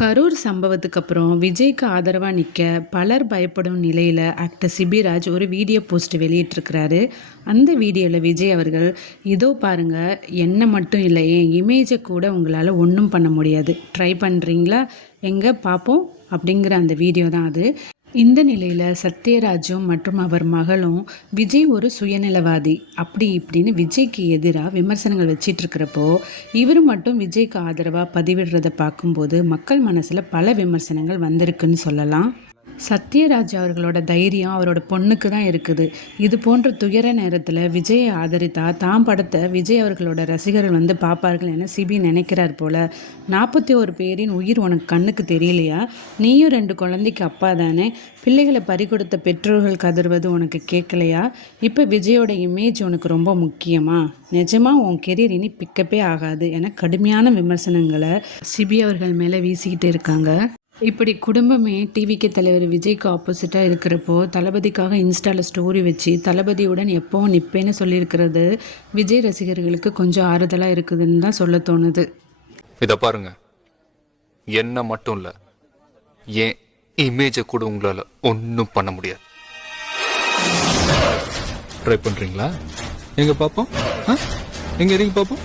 கரூர் சம்பவத்துக்கு அப்புறம் விஜய்க்கு ஆதரவாக நிற்க பலர் பயப்படும் நிலையில் ஆக்டர் சிபிராஜ் ஒரு வீடியோ போஸ்ட் வெளியிட்டிருக்கிறாரு. அந்த வீடியோவில் விஜய் அவர்கள், இதோ பாருங்கள், என்ன மட்டும் இல்லை, என் இமேஜை கூட உங்களால் ஒன்றும் பண்ண முடியாது, ட்ரை பண்ணுறீங்களா, எங்கே பார்ப்போம் அப்படிங்கிற அந்த வீடியோ தான் அது. இந்த நிலையில் சத்யராஜும் மற்றும் அவர் மகளும் விஜய் ஒரு சுயநலவாதி அப்படி இப்படின்னு விஜய்க்கு எதிராக விமர்சனங்கள் வச்சிட்டு இருக்கிறப்போ, இவர் மட்டும் விஜய்க்கு ஆதரவாக பதிவிடுறதை பார்க்கும்போது மக்கள் மனசில் பல விமர்சனங்கள் வந்திருக்குன்னு சொல்லலாம். சத்யராஜ் அவர்களோட தைரியம் அவரோட பொண்ணுக்கு தான் இருக்குது. இது போன்ற துயர நேரத்தில் விஜயை ஆதரித்தா தான் படத்தை விஜய் அவர்களோட ரசிகர்கள் வந்து பார்ப்பார்கள் என சிபி நினைக்கிறார் போல. 41 பேரின் உயிர் உனக்கு கண்ணுக்கு தெரியலையா? நீயும் 2 குழந்தைக்கு அப்பா தானே? பிள்ளைகளை பறிகொடுத்த பெற்றோர்கள் கதறுவது உனக்கு கேட்கலையா? இப்போ விஜயோட இமேஜ் உனக்கு ரொம்ப முக்கியமா? நிஜமாக உன் கெரியர் இனி பிக்கப்பே ஆகாது என கடுமையான விமர்சனங்களை சிபி அவர்கள் மேலே வீசிக்கிட்டு இருக்காங்க. இப்படி குடும்பமே டிவிக்கு தலைவர் விஜய்க்கு ஆப்போசிட்டாக இருக்கிறப்போ தளபதிக்காக இன்ஸ்டாவில் ஸ்டோரி வச்சு தளபதியுடன் எப்போவும் நிற்பேன்னு சொல்லியிருக்கிறது விஜய் ரசிகர்களுக்கு கொஞ்சம் ஆறுதலாக இருக்குதுன்னு தான் சொல்ல தோணுது. இதை பாருங்க, என்ன மட்டும் இல்லை, ஏன் இமேஜை கூட உங்களால் ஒன்றும் பண்ண முடியாது. ட்ரை பண்ணுறீங்களா? எங்கே பார்ப்போம், எங்கே இருக்கு பார்ப்போம்.